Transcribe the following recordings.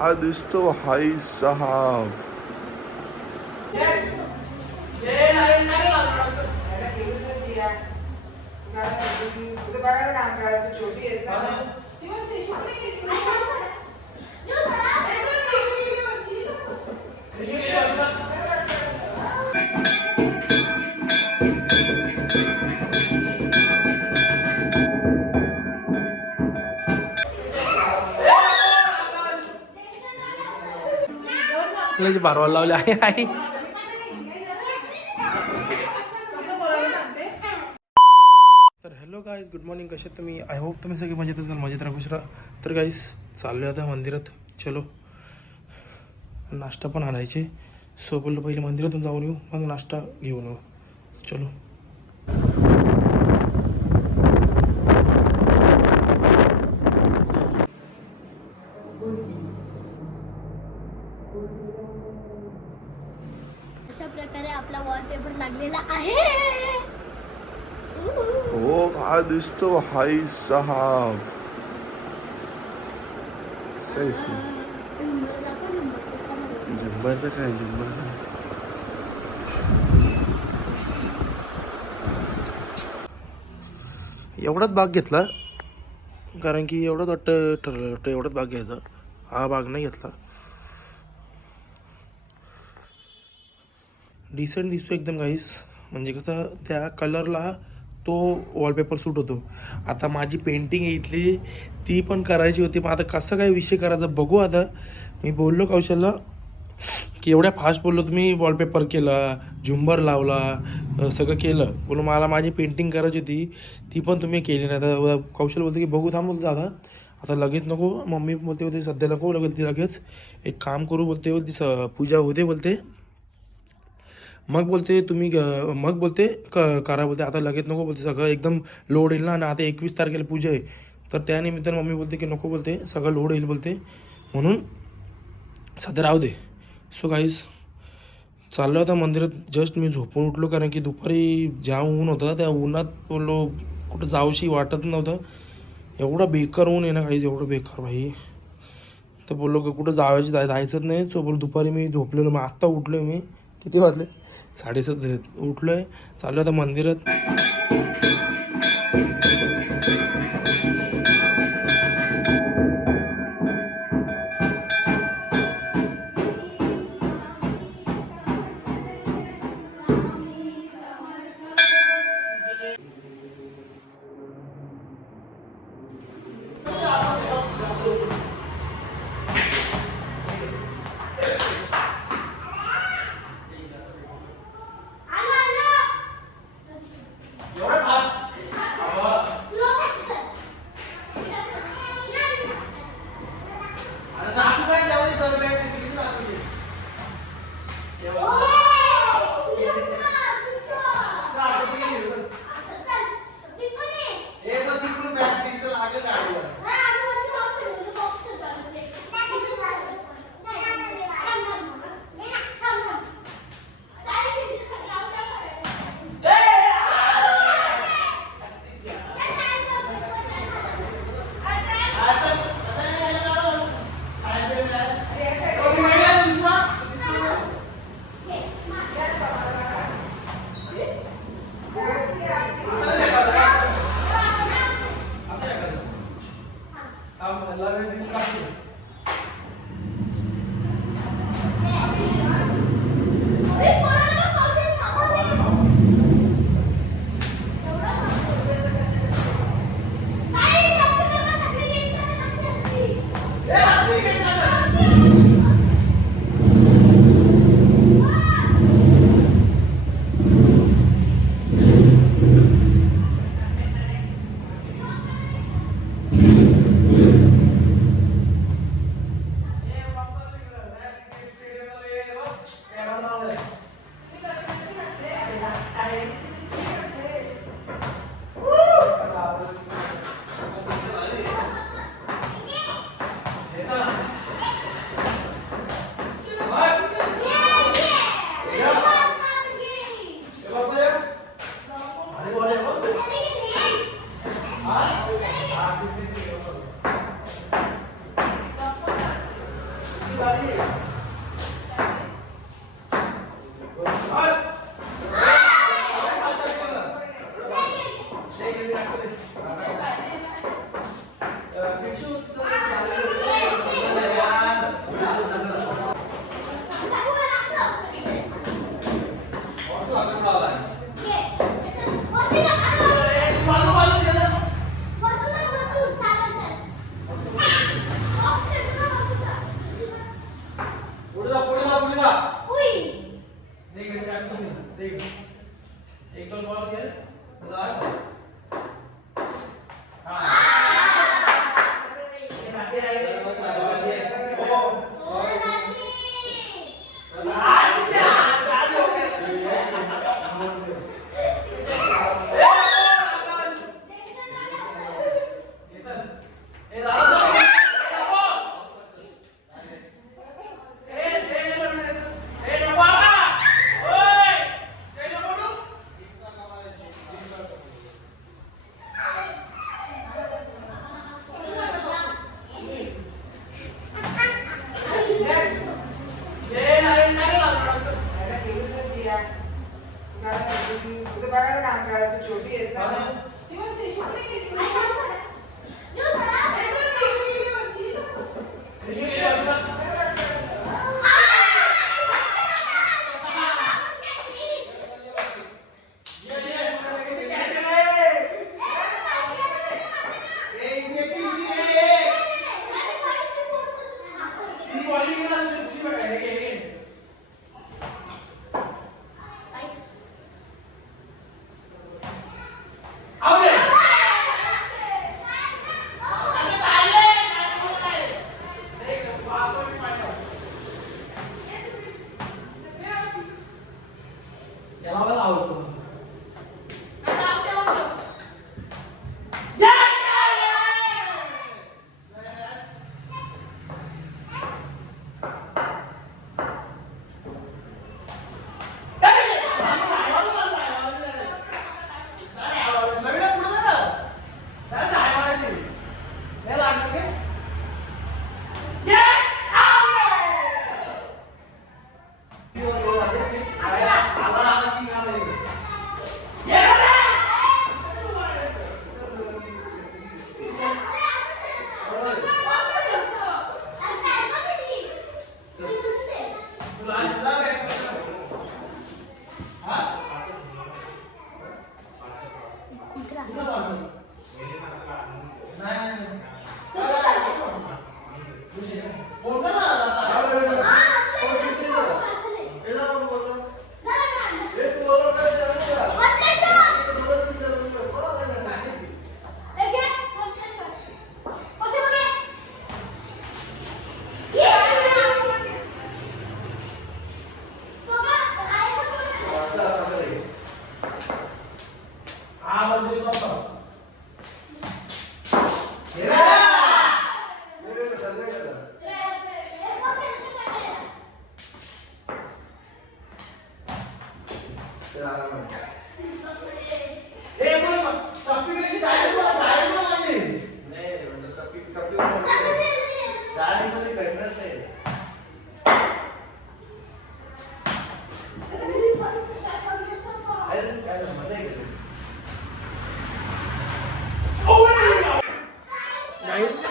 क्या दिसतो भाई साहब. बारवाला लावले आहे आई. तर हॅलो गाईज, गुड मॉर्निंग. कसे तुम्ही? आय होप तुम्ही सगळे मजेत असाल, मजेत राहा, खुश राहा. तर गाईज चाललो आता मंदिरात. चलो, नाश्ता पण आणायचे. सो बोललो पहिले मंदिरातून जाऊन येऊ, मग नाश्ता घेऊन येऊ. चलो. अशा प्रकारे आपला वॉलपेपर लागलेला आहे. ओ क्या दिसतो भाई साहब. झुंबरचं काय झुंबर. एवढाच भाग घेतला, कारण की एवढंच वाटतं ठरलं वाटतं एवढाच भाग घ्यायचा. हा भाग नाही घेतला. डिसेंट दिसतो एकदम गाईस. म्हणजे कसं त्या कलरला तो वॉलपेपर सूट होतो. आता माझी पेंटिंग आहे इथली, ती पण करायची होती. मग आता कसं काय विषय करायचा बघू. आता मी बोललो कौशलला की एवढ्या फास्ट बोललो, तुम्ही वॉलपेपर केला, झुंबर लावला, सगळं केलं. बोललो मला माझी पेंटिंग करायची होती, ती पण तुम्ही केली नाही. आता कौशल बोलतो की बघू, थांब बोलतो दादा, आता लगेच नको. मम्मी बोलते होते सध्या नको, लगेच एक काम करू बोलते, बोलते पूजा होते बोलते, मग बोलते तुम्ही मग बोलते करा बोलते, आता लगेच नको बोलते, सगळं एकदम लोड येईल ना. आणि आता 21 तारखेला पूजा आहे, तर त्यानिमित्तानं मम्मी बोलते की नको बोलते, सगळं लोड येईल बोलते, म्हणून सध्या राहू दे. सो गाईस चाललो आता मंदिरात. जस्ट मी झोपून उठलो, कारण की दुपारी जाम ऊन होतं. त्या उन्हात बोललो कुठं जाऊशी वाटत नव्हतं. एवढं बेकार ऊन आहे ना काहीच, एवढं बेकार भाई. तर बोललो की कुठं जायचंच नाही. सो बोल दुपारी मी झोपलेलो. मग आत्ता उठलो आहे मी. किती वाजले? 7:30 झाले. उठलो आहे, चाललो आता मंदिरात.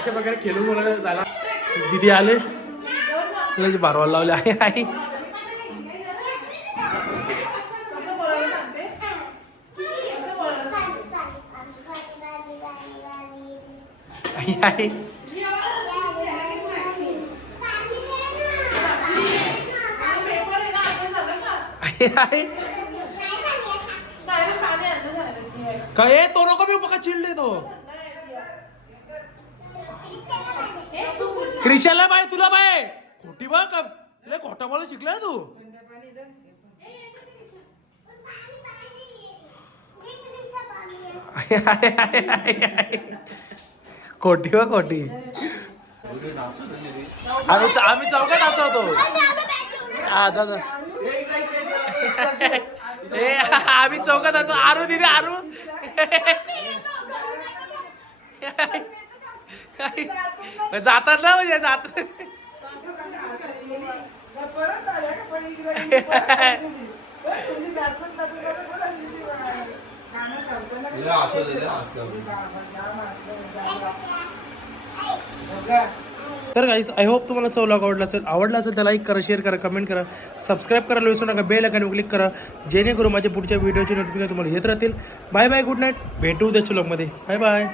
अशा प्रकारे खेळून मला झाला. दिदी आले बारवाला लावले आहे आई. काय तो नको मी बघा चिडले तो. क्रिशाला बाय तुला बाय खोटी बघ लय खोटा बोला शिकला तू. खोटी बघ खोटी. आम्ही चौकात नाचवतो. हा दादा आम्ही चौकात नाचतो. आरू दिदी आरू जातात ना म्हणजे जात. तर गाईस आय होप तुम्हाला व्लॉग आवडला असेल तर लाईक करा, शेअर करा, कमेंट करा, सबस्क्राईब करायला विसरू नका. बेल आयकॉनवर क्लिक करा जेणेकरून माझ्या पुढच्या व्हिडिओची नोटिफिकेशन तुम्हाला येत राहतील. Bye bye, good night. भेटू उद्याच्या व्लॉगमध्ये. Bye bye.